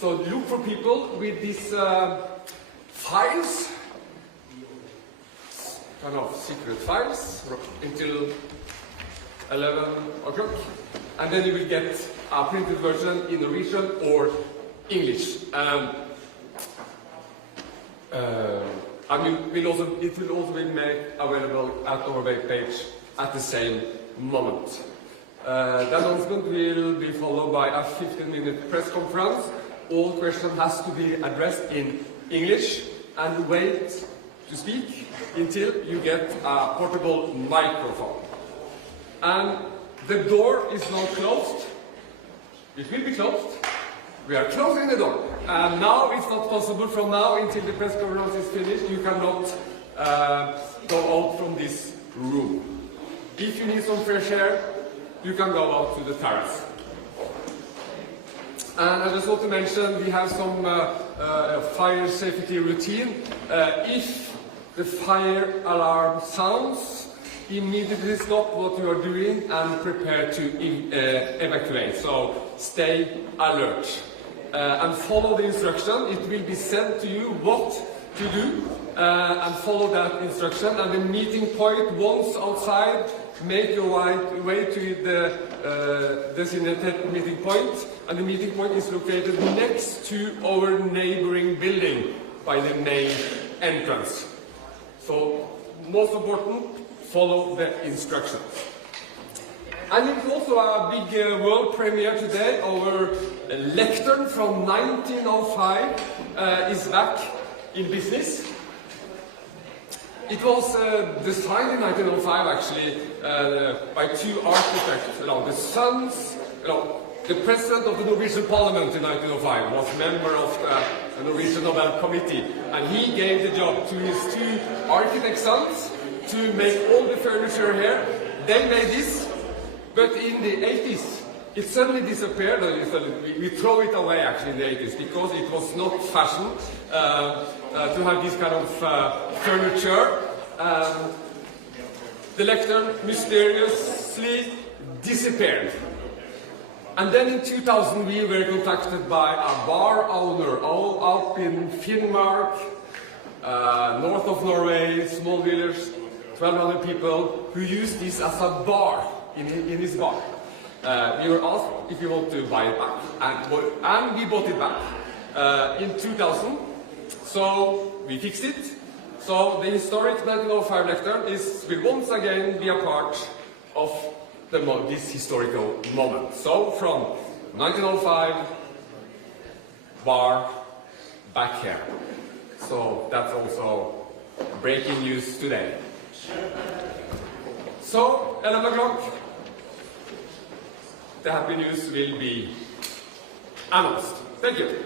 So look for people with these files, kind of secret files, until 11 o'clock, and then you will get a printed version in Norwegian or English. It will also be made available at our web page at the same moment. The announcement will be followed by a 15-minute press conference. All questions has to be addressed in English, and wait to speak until you get a portable microphone. And the door is now closed. It will be closed. We are closing the door. And now it's not possible from now until the press conference is finished. You cannot go out from this room. If you need some fresh air, you can go out to the terrace. And I just want to mention we have some fire safety routine. If the fire alarm sounds, immediately stop what you are doing and prepare to evacuate. So stay alert and follow the instruction. It will be sent to you what to do and follow that instruction. And the meeting point, once outside, make your way to the designated meeting point. And the meeting point is located next to our neighboring building by the main entrance. So most important, follow the instructions. And it's also a big world premiere today. Our lectern from 1905 is back in business. It was designed in 1905 actually by two architects. The sons, the president of the Norwegian Parliament in 1905 was member of the Norwegian Nobel Committee, and he gave the job to his two architect sons to make all the furniture here. They made this, but in the 80s it suddenly disappeared. We throw it away actually in the 80s because it was not fashion to have this kind of furniture. The lectern mysteriously disappeared. And then in 2000 we were contacted by a bar owner all up in Finnmark, north of Norway, small village, 1,200 people who used this as a bar in his bar. We were asked if we want to buy it back, and we bought it back in 2000. So we fixed it. So the historic 1905 lectern will once again be a part of this historical moment. So from 1905 bar back here. So that's also breaking news today. So 11 o'clock, the happy news will be announced. Thank you.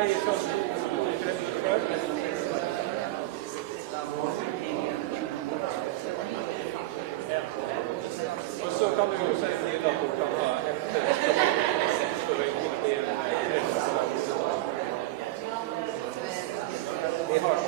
Og så kan du jo si til at du kan ha vi har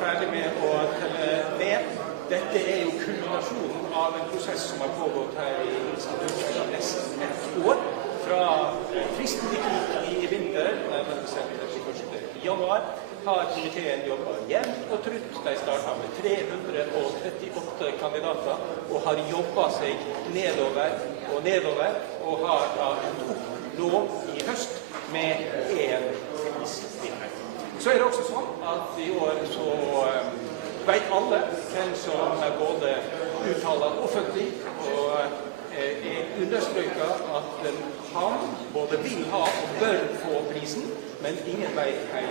ferdig med å telle ned. Dette jo kulminasjonen av en prosess som har pågått her i instituttet nesten et år. Fra fristen gikk ut i vinter, nærmere bestemt 31. januar, har komiteen jobbet jevnt og trutt. De startet med 338 kandidater og har jobbet seg nedover, og har tatt opp nå i høst med en prisvinner. Så det også sånn at i år så vet alle hvem som både uttaler offentlig og understryker at han både vil ha og bør få prisen, men ingen vet hvem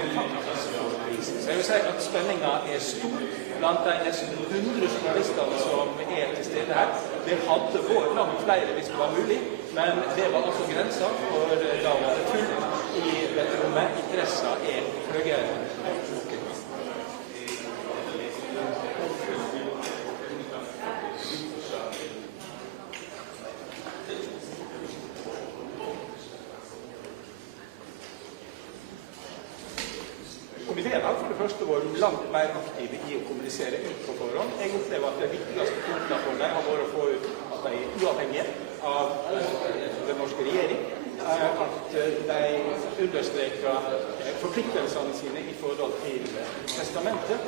som faktisk får prisen. Så jeg vil si at spenningen stor blant de nesten 100 journalistene som til stede her. Det hadde vært langt flere hvis det var mulig, men det var altså grensa, for da var det fullt i dette rommet. Interessen høyere enn noen. Komiteen har for det første vært langt mer aktive i å kommunisere ut på forhånd. Jeg opplever at det viktigste punktene for dem har vært å få ut at de uavhengige av den norske regjering, at de understreker forpliktelsene sine i forhold til testamentet,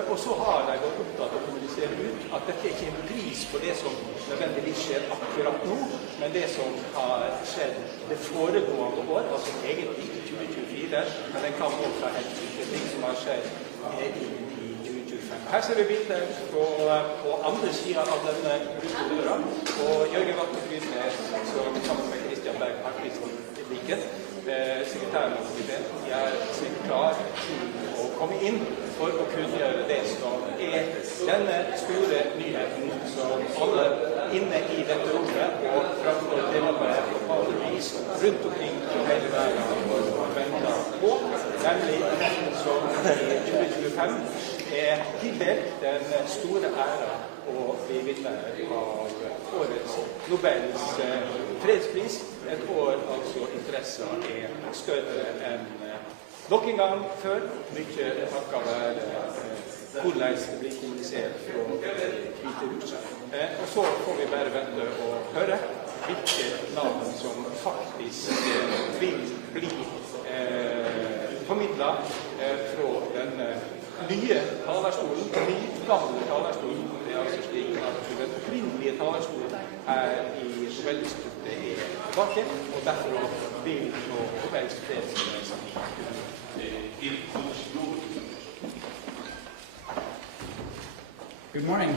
og så har de vært opptatt av å kommunisere ut at dette ikke en pris på det som nødvendigvis skjer akkurat nå, men det som har skjedd det foregående år, altså egentlig i 2024, men den kan også ha helt til ting som har skjedd i 2025. Her ser vi bilder på andre siden av denne brukerdøra, og Jørgen Vatnefrydnes, som sammen med Kristian Berg Hartvigsen i Viken, sekretæren av komiteen, seg klar til å komme inn for å kunngjøre det som denne store nyheten som alle inne i dette rommet og framfor lokalvis rundt omkring i hele verden venter på, nemlig som i 2025 tildelt den store æra å bli vinner av årets Nobels fredspris. Et år altså interessen større enn nok en gang før, mye takket være hvordan det blir kommunisert fra Hvite hus. Og så får vi bare vente og høre hvilke navn som faktisk vil bli formidlet fra den nye talerstolen, gamle talerstolen. Det altså slik at den opprinnelige talerstolen i Nobelinstituttet tilbake, og derfor vil Nobels fredspris Good morning.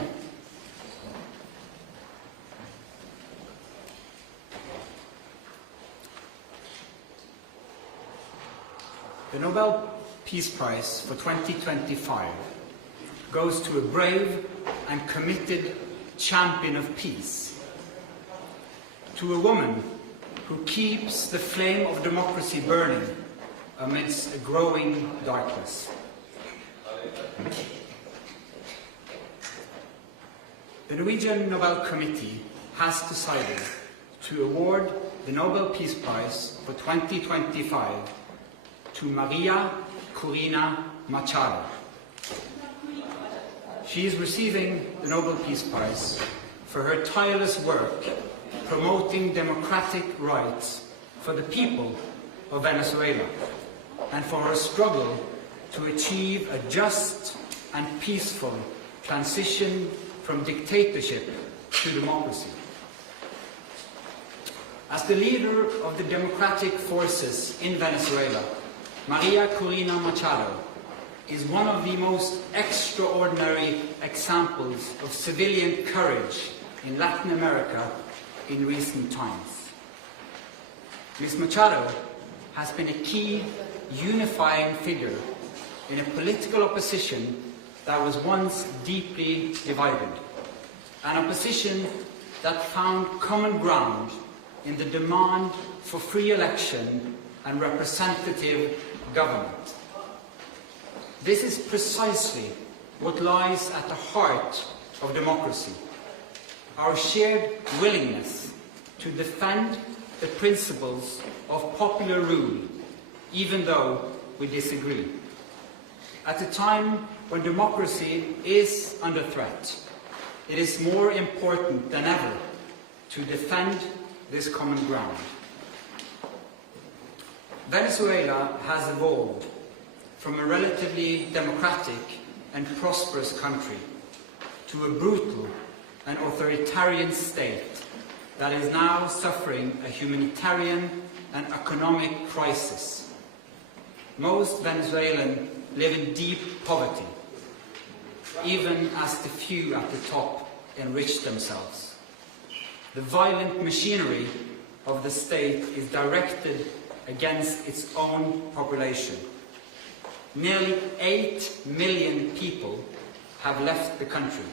The Nobel Peace Prize for 2025 goes to a brave and committed champion of peace, to a woman who keeps the flame of democracy burning amidst a growing darkness. The Norwegian Nobel Committee has decided to award the Nobel Peace Prize for 2025 to Maria Corina Machado. She is receiving the Nobel Peace Prize for her tireless work promoting democratic rights for the people of Venezuela and for her struggle to achieve a just and peaceful transition from dictatorship to democracy. As the leader of the democratic forces in Venezuela, Maria Corina Machado is one of the most extraordinary examples of civilian courage in Latin America in recent times. Ms. Machado has been a key unifying figure in a political opposition that was once deeply divided, an opposition that found common ground in the demand for free election and representative government. This is precisely what lies at the heart of democracy, our shared willingness to defend the principles of popular rule, even though we disagree. At a time when democracy is under threat, it is more important than ever to defend this common ground. Venezuela has evolved from a relatively democratic and prosperous country to a brutal and authoritarian state that is now suffering a humanitarian and economic crisis. Most Venezuelans live in deep poverty, even as the few at the top enrich themselves. The violent machinery of the state is directed against its own population. Nearly 8 million people have left the country.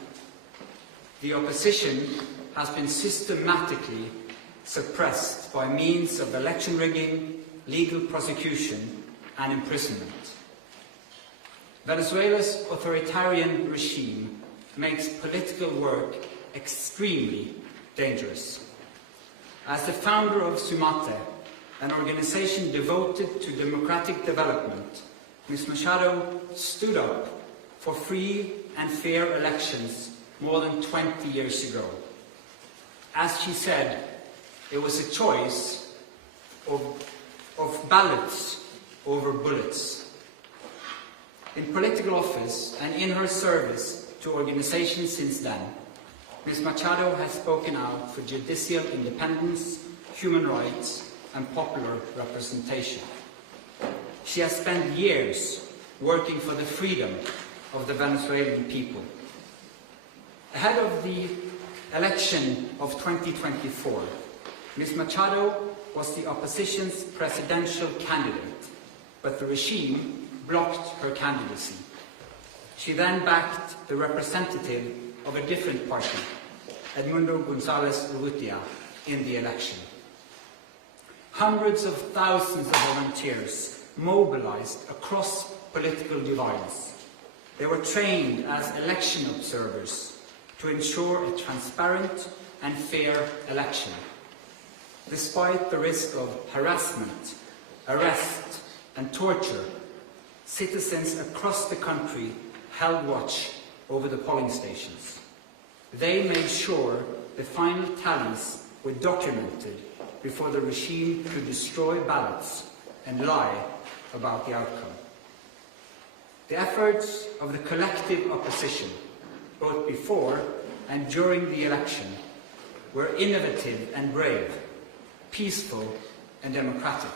The opposition has been systematically suppressed by means of election rigging, legal prosecution, and imprisonment. Venezuela's authoritarian regime makes political work extremely dangerous. As the founder of Sumate, an organization devoted to democratic development, Ms. Machado stood up for free and fair elections more than 20 years ago. As she said, it was a choice of ballots over bullets. In political office and in her service to organizations since then, Ms. Machado has spoken out for judicial independence, human rights, and popular representation. She has spent years working for the freedom of the Venezuelan people. Ahead of the election of 2024, Ms. Machado was the opposition's presidential candidate, but the regime blocked her candidacy. She then backed the representative of a different party, Edmundo González Urrutia, in the election. Hundreds of thousands of volunteers mobilized across political divides. They were trained as election observers to ensure a transparent and fair election. Despite the risk of harassment, arrest, and torture, citizens across the country held watch over the polling stations. They made sure the final tallies were documented before the regime could destroy ballots and lie about the outcome. The efforts of the collective opposition, both before and during the election, were innovative and brave, peaceful and democratic.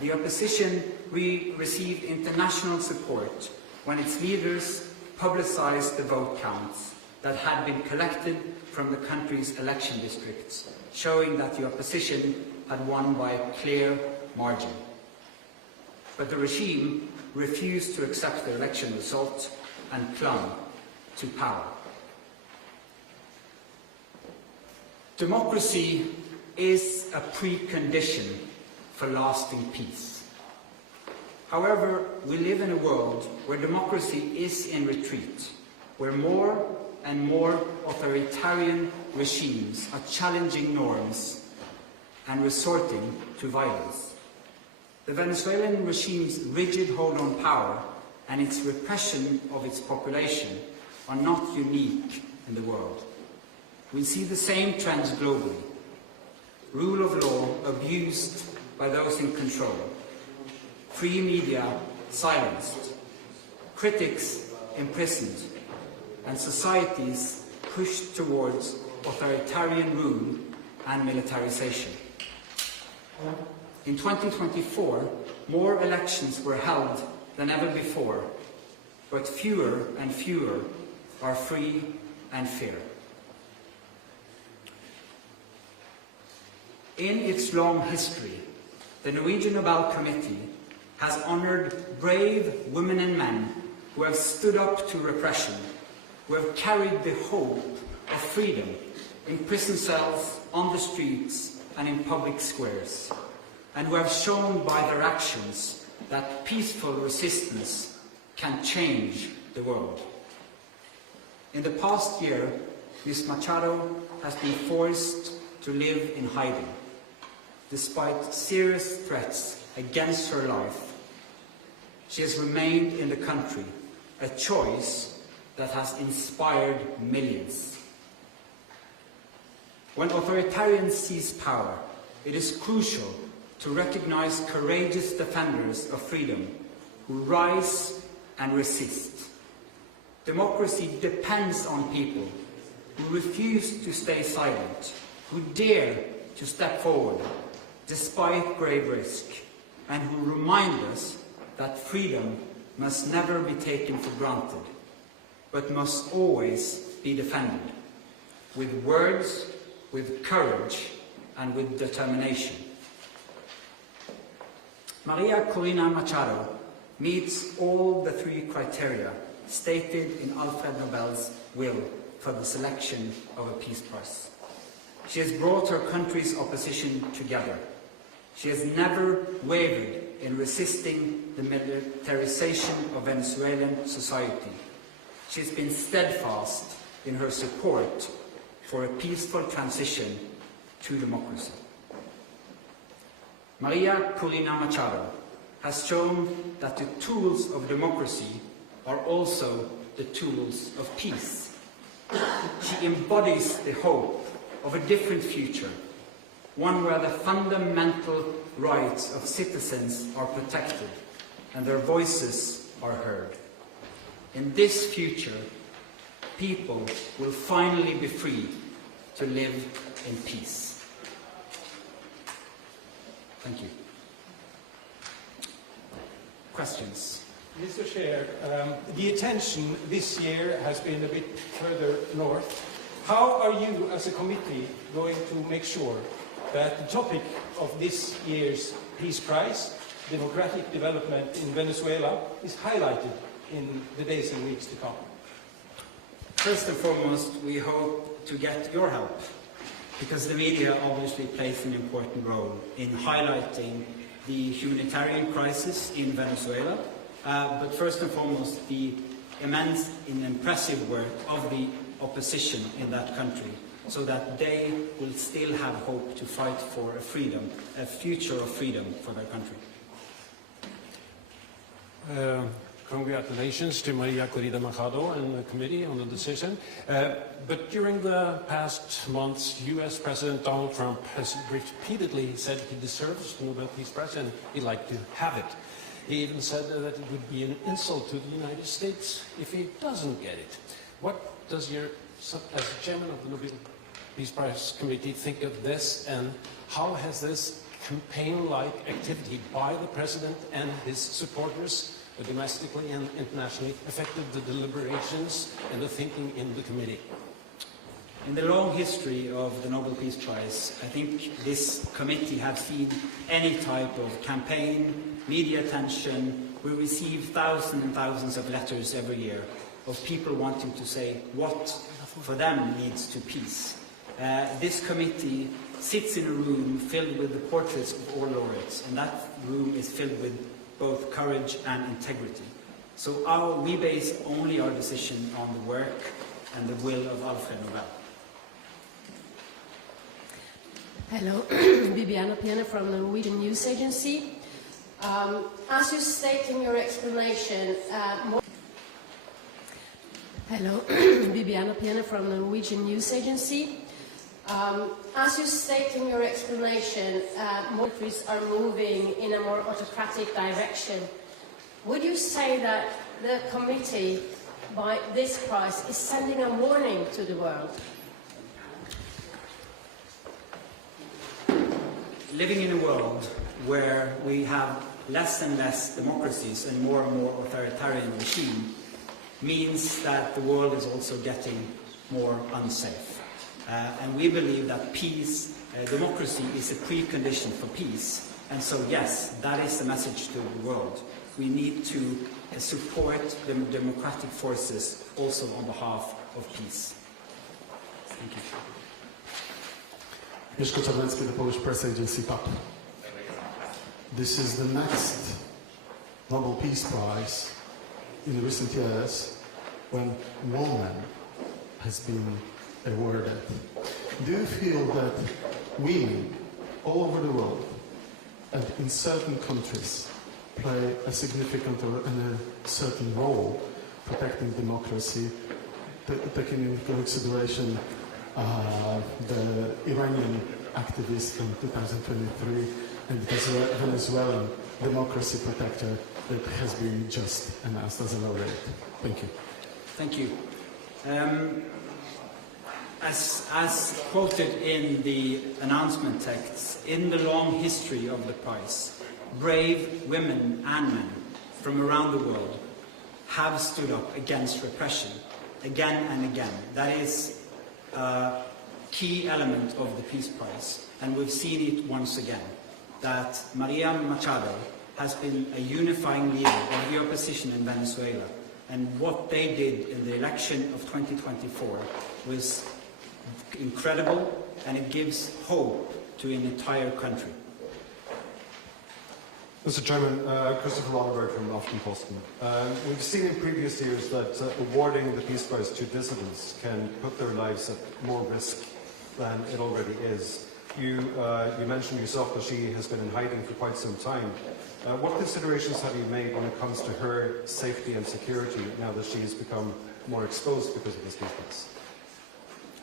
The opposition received international support when its leaders publicized the vote counts that had been collected from the country's election districts, showing that the opposition had won by a clear margin. But the regime refused to accept the election result and clung to power. Democracy is a precondition for lasting peace. However, we live in a world where democracy is in retreat, where more and more authoritarian regimes are challenging norms and resorting to violence. The Venezuelan regime's rigid hold on power and its repression of its population are not unique in the world. We see the same trends globally. Rule of law abused by those in control, free media silenced, critics imprisoned, and societies pushed towards authoritarian rule and militarization. In 2024, more elections were held than ever before, but fewer and fewer are free and fair. In its long history, the Norwegian Nobel Committee has honored brave women and men who have stood up to repression, who have carried the hope of freedom in prison cells, on the streets, and in public squares, and who have shown by their actions that peaceful resistance can change the world. In the past year, Ms. Machado has been forced to live in hiding. Despite serious threats against her life, she has remained in the country, a choice that has inspired millions. When authoritarians seize power, it is crucial to recognize courageous defenders of freedom who rise and resist. Democracy depends on people who refuse to stay silent, who dare to step forward despite grave risk, and who remind us that freedom must never be taken for granted, but must always be defended, with words, with courage, and with determination. Maria Corina Machado meets all the three criteria stated in Alfred Nobel's will for the selection of a Peace Prize. She has brought her country's opposition together. She has never wavered in resisting the militarization of Venezuelan society. She has been steadfast in her support for a peaceful transition to democracy. Maria Corina Machado has shown that the tools of democracy are also the tools of peace. She embodies the hope of a different future, one where the fundamental rights of citizens are protected and their voices are heard. In this future, people will finally be free to live in peace. Thank you. Questions? Mr. Chair, the attention this year has been a bit further north. How are you as a committee going to make sure that the topic of this year's Peace Prize democratic development in Venezuela is highlighted in the days and weeks to come? First and foremost, we hope to get your help, because the media obviously plays an important role in highlighting the humanitarian crisis in Venezuela, but first and foremost the immense and impressive work of the opposition in that country, so that they will still have hope to fight for a future of freedom for their country. Congratulations to Maria Corina Machado and the committee on the decision. But during the past months, US President Donald Trump has repeatedly said he deserves the Nobel Peace Prize and he'd like to have it. He even said that it would be an insult to the United States if he doesn't get it. What does as chairman of the Nobel Peace Prize Committee think of this, and how has this campaign-like activity by the President and his supporters domestically and internationally affected the deliberations and the thinking in the committee? In the long history of the Nobel Peace Prize, I think this committee has seen any type of campaign, media attention. We receive thousands and thousands of letters every year of people wanting to say what for them leads to peace. This committee sits in a room filled with the portraits of all laureates, and that room is filled with both courage and integrity. So we base only our decision on the work and the will of Alfred Nobel. Hello, Bibiana Piena from the Norwegian News Agency. As you state in your explanation, Hello, Bibiana Piena from the Norwegian News Agency. As you state in your explanation, more countries are moving in a more autocratic direction. Would you say that the committee, by this prize, is sending a warning to the world? Living in a world where we have less and less democracies and more authoritarian regime means that the world is also getting more unsafe. And we believe that peace, democracy is a precondition for peace. And so, yes, that is the message to the world. We need to support the democratic forces also on behalf of peace. Thank you. Mieszko Czarnecki, the Polish press agency PAP. This is the next Nobel Peace Prize in the recent years when woman has been awarded. Do you feel that women all over the world and in certain countries play a significant or a certain role protecting democracy, taking into consideration the Iranian activist in 2023 and the Venezuelan democracy protector that has been just announced as a laureate? Thank you. Thank you. As quoted in the announcement texts, in the long history of the prize, brave women and men from around the world have stood up against repression again and again. That is a key element of the Peace Prize, and we've seen it once again, that Maria Machado has been a unifying leader of the opposition in Venezuela, and what they did in the election of 2024 was incredible, and it gives hope to an entire country. Mr. Chairman, Christopher Ronneberg from Aftenposten. We've seen in previous years that awarding the Peace Prize to dissidents can put their lives at more risk than it already is. You mentioned yourself that she has been in hiding for quite some time. What considerations have you made when it comes to her safety and security now that she has become more exposed because of this Peace Prize?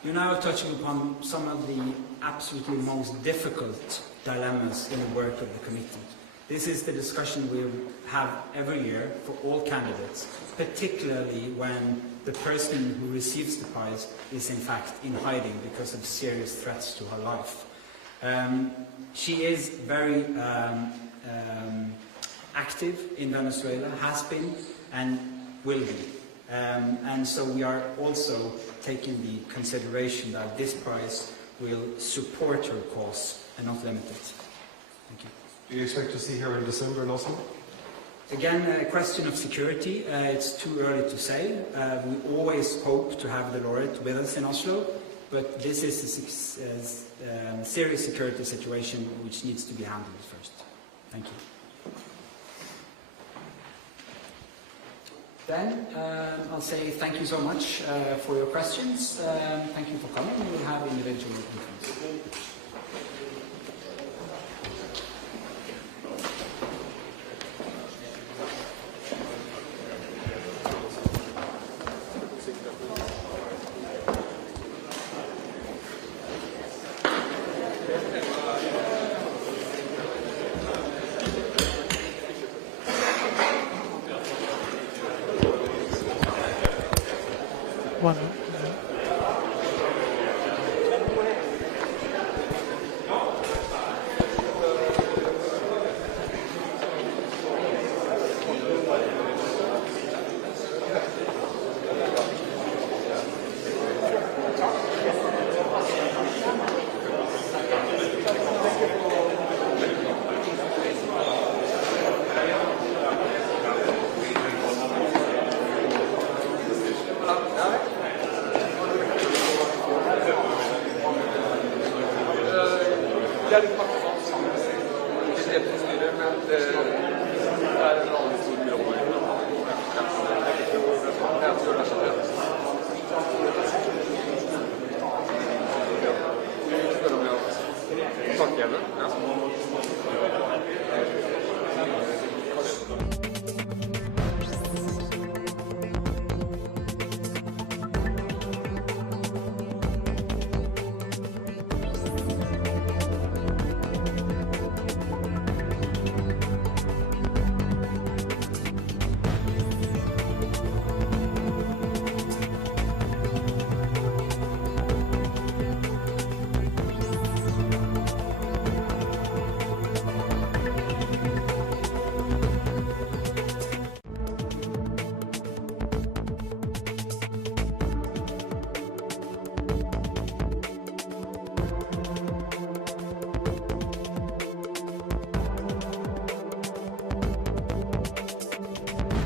You're now touching upon some of the absolutely most difficult dilemmas in the work of the committee. This is the discussion we have every year for all candidates, particularly when the person who receives the prize is in fact in hiding because of serious threats to her life. She is very active in Venezuela, has been and will be. And so we are also taking the consideration that this prize will support her cause and not limit it. Thank you. Do you expect to see her in December in Oslo? Again, a question of security. It's too early to say. We always hope to have the laureate with us in Oslo, but this is a serious security situation which needs to be handled first. Thank you. Then I'll say thank you so much for your questions. Thank you for coming. We will have individual conference. Gel bak.